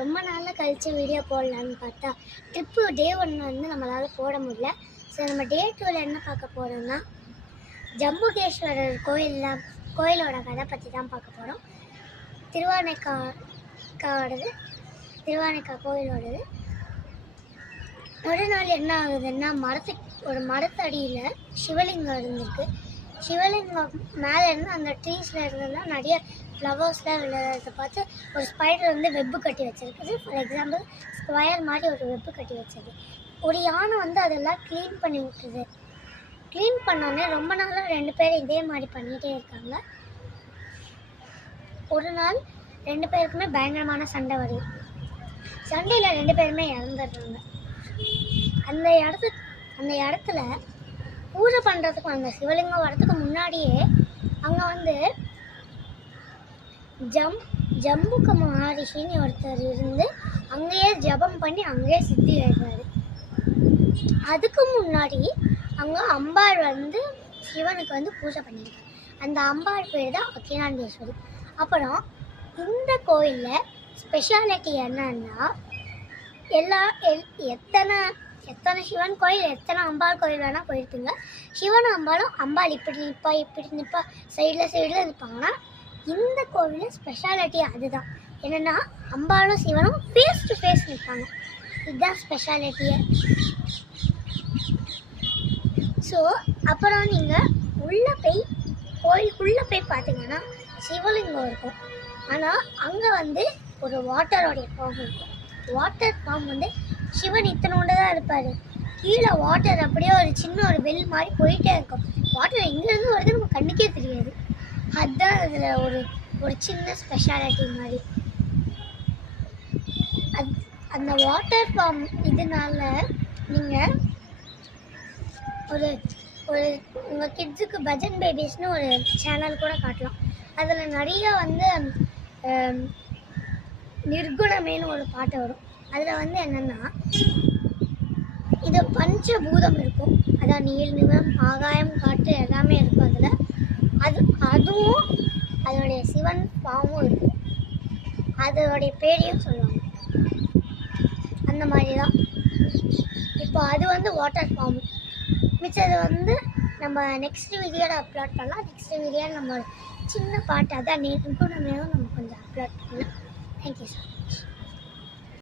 ரொம்ப நாளாக கழித்து வீடியோ போடலான்னு பார்த்தா ட்ரிப்பு டே 1 வந்து நம்மளால் போட முடியல. ஸோ நம்ம டே 2ல் என்ன பார்க்க போகிறோம்னா ஜம்புகேஸ்வரர் கோயிலோட கதை பற்றி தான் பார்க்க போகிறோம். திருவானைக்கா கோயிலோடது. ஒரு நாள் என்ன ஆகுதுன்னா ஒரு மரத்தடியில் சிவலிங்கம் இருந்திருக்கு. சிவலிங்கம் மேலே இருந்து அந்த ட்ரீஸில் இருந்ததுலாம் நிறைய ஃப்ளவர்ஸ்லாம் விளையாடுறத பார்த்து ஒரு ஸ்பைடர் வந்து வெப்பு கட்டி வச்சிருக்குது. ஃபார் எக்ஸாம்பிள் ஸ்கொயர் மாதிரி ஒரு வெப்பு கட்டி வச்சது. ஒரு யானை வந்து அதெல்லாம் க்ளீன் பண்ணி விட்டுது. க்ளீன் பண்ணோடனே ரொம்ப நாளாக 2 பேரும் இதே மாதிரி பண்ணிகிட்டே இருக்காங்க. ஒரு நாள் 2 பேருக்குமே பயங்கரமான சண்டை வருது. சண்டையில் 2 பேருமே இறந்துடுறாங்க. அந்த இடத்துல பூஜை பண்ணுறதுக்கு அந்த சிவலிங்கம் வரதுக்கு முன்னாடியே அங்கே வந்து ஜம்புக மகரிஷின்னு ஒருத்தர் இருந்து அங்கேயே ஜபம் பண்ணி அங்கேயே சித்தி ஆயிடுறாரு. அதுக்கு முன்னாடி அங்கே அம்பாள் வந்து சிவனுக்கு வந்து பூஜை பண்ணியிருக்காங்க. அந்த அம்பாள் பேர் தான் அகிலாண்டேஸ்வரி. அப்புறம் இந்த கோயிலில் ஸ்பெஷாலிட்டி என்னன்னா எத்தனை சிவன் கோயில் எத்தனை அம்பாள் கோயில் வேணால் போயிருக்குங்க. சிவன் அம்பாள் இப்படி நிற்பா சைடில் இருப்பாங்கன்னா இந்த கோவிலில் ஸ்பெஷாலிட்டி அதுதான். என்னென்னா அம்பாளும் சிவனும் ஃபேஸ் டு ஃபேஸ் நிற்பாங்க. இதுதான் ஸ்பெஷாலிட்டியே. ஸோ அப்புறம் நீங்கள் கோயிலுக்குள்ளே போய் பார்த்தீங்கன்னா சிவலிங்கம் இருக்கும். ஆனால் அங்கே வந்து ஒரு வாட்டரோடைய ஃபார்ம் இருக்கும். வாட்டர் ஃபார்ம் வந்து சிவன் இத்தனோண்டு தான் இருப்பார். கீழே வாட்டர் அப்படியே ஒரு சின்ன ஒரு வெல் மாதிரி போயிட்டே இருக்கும். வாட்டர் எங்கேருந்து வருது நம்ம கண்ணுக்கே தெரியாது. அதுதான் இதில் ஒரு சின்ன ஸ்பெஷாலிட்டி மாதிரி. அந்த வாட்டர் ஃபார்ம் இதனால நீங்கள் ஒரு உங்கள் கிட்ஸுக்கு பஜன் பேபிஸ்னு ஒரு சேனல் கூட காட்டலாம். அதில் நிறைய வந்து நிர்குணமேனு ஒரு பாட்டு வரும். அதில் வந்து என்னென்னா இது பஞ்சபூதம் இருக்கும். அதான் நீர் நிலம் ஆகாயம் காற்று எல்லாமே இருக்கும். அதுவும் அதோடைய சிவன் ஃபார்மும் இருக்கும். அதோடைய பேரையும் சொல்லுவாங்க. அந்த மாதிரி தான் இப்போ அது வந்து வாட்டர் ஃபார்ம். மிச்சது வந்து நம்ம நெக்ஸ்ட் வீடியோவில் அப்லோட் பண்ணலாம். நெக்ஸ்ட் வீடியோவில் நம்ம சின்ன பாட்டு அதான் நிர்குணமேனும் நம்ம கொஞ்சம் அப்லோட் பண்ணலாம். Thank you sir.